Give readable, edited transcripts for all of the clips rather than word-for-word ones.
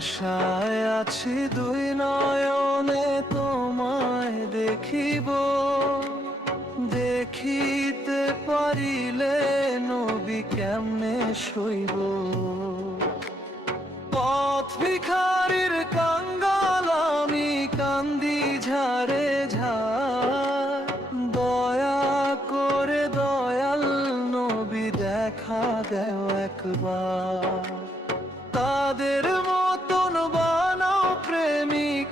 আশায় আছি দুই নয়নে তোমায় দেখিব, দেখিতে পারিলে নবী কেমনে সইব। পথ ভিখারির কাঙ্গাল আমি কান্দি ঝাড়ে ঝাড়, দয়া করে দয়াল নবী দেখা দেও একবার। তাদের মতন বানাও প্রেমিক,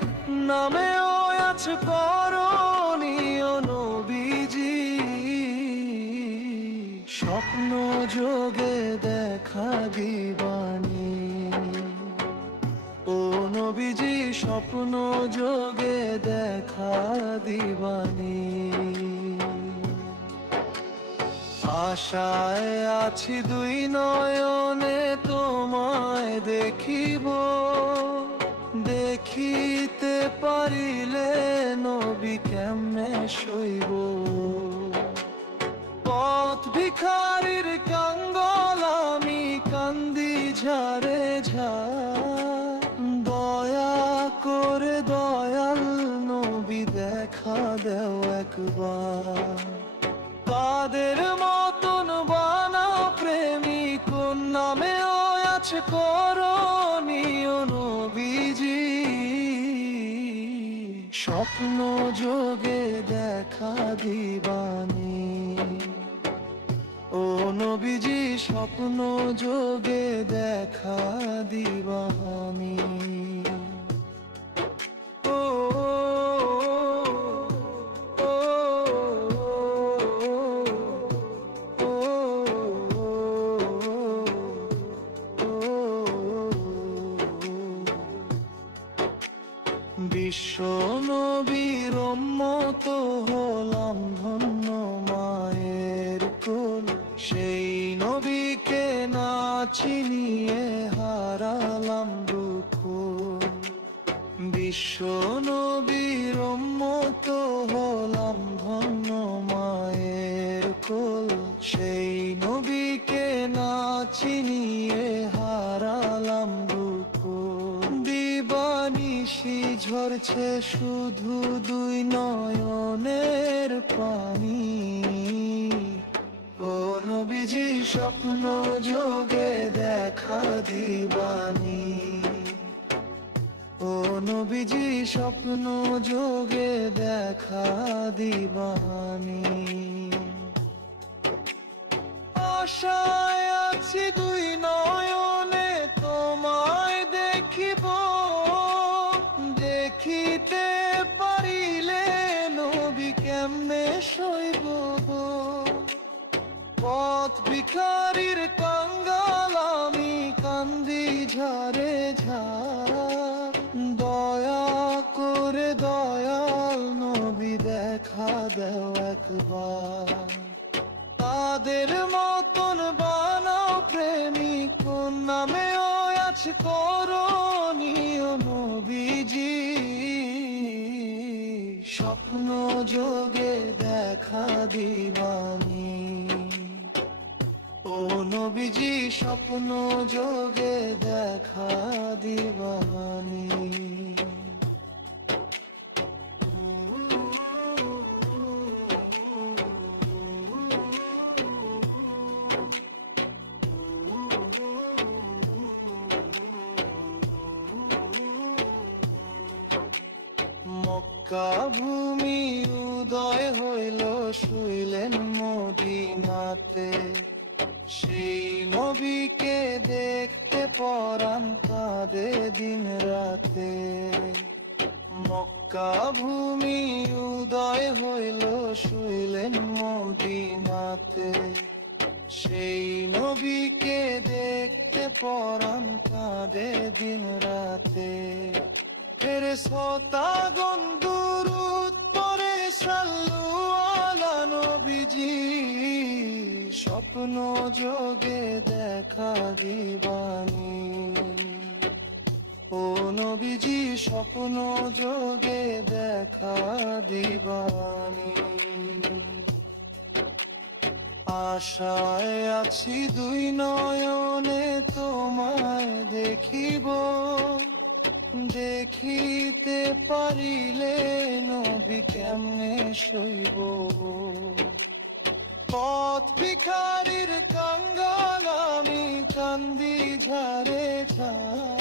নামেও আছে করণীয় নবীজি। স্বপ্ন যোগে দেখা দিবানি, ও নবীজি স্বপ্ন যোগে দেখা দিবানি। আশায় আছি দুই নয়নে তোমায় দেখিব, দেখিতে পারিলে নবী কেমনে সইব। পথ ভিখারির কাঙ্গাল আমি কান্দি ঝাড়ে ঝাড়, দয়া করে দয়াল নবী দেখা দেও একবার। তাদের মতন বানাও প্রেমিক, নামেও আছে করণীয় নবীজি। স্বপ্ন যোগে দেখা দিবানি, ও নবীজি স্বপ্ন যোগে দেখা দিবানি। বিশ্ব নবীর উম্মত হলাম ধন্য মায়ের কোল, সেই নবীকে না চিনিয়ে হারালাম দুঃখ। বিশ্ব নবীর উম্মত হলাম ধন্য মায়ের কোল, সেই নবীকে না চিনিয়ে হারালাম দুঃখ। দিবানিশি ঝরছে শুধু দুই নয়নের পানি, ও নবীজি স্বপ্ন যোগে দেখা দিবানি, ও নবীজি স্বপ্ন যোগে দেখা দিবানি। আশায় আছি দুই নয়নে তোমায় দেখিব, দেখিতে পারিলে নবী কেমনে সইব। পথ ভিখারির কাঙ্গাল আমি কান্দি ঝাড়ে ঝাড়, দয়া করে দয়াল নবী দেখা দেও একবার। তাদের মতন বানাও প্রেমিক, নামেও আছে করণীয় নবীজি। স্বপ্ন যোগে দেখা দিবানি, ও নবীজি স্বপ্ন যোগে দেখা দিবানি। মক্কা ভূমি উদয় হইল শুইলেন মদিনাতে, সেই নবীকে দেখতে পরাণ কাঁদে দিন রাতে। মক্কা ভূমি উদয় হইল শুইলেন মদিনাতে, সেই নবীকে দেখতে পরাণ কাঁদে দিন রাতে। ফেরেশতা গণ দুরূদ পড়ে সাল্লু আলা নবীজি, স্বপ্ন যোগে দেখা দিবানি, ও নবীজি স্বপ্ন যোগে দেখা দিবানি। আশায় আছি দুই নয়নে তোমায় দেখিব, দেখিতে পারিলে নবী কেমনে সইব পথ ভিখারির কাঙ্গাল আমি কান্দি ঝারে ঝারে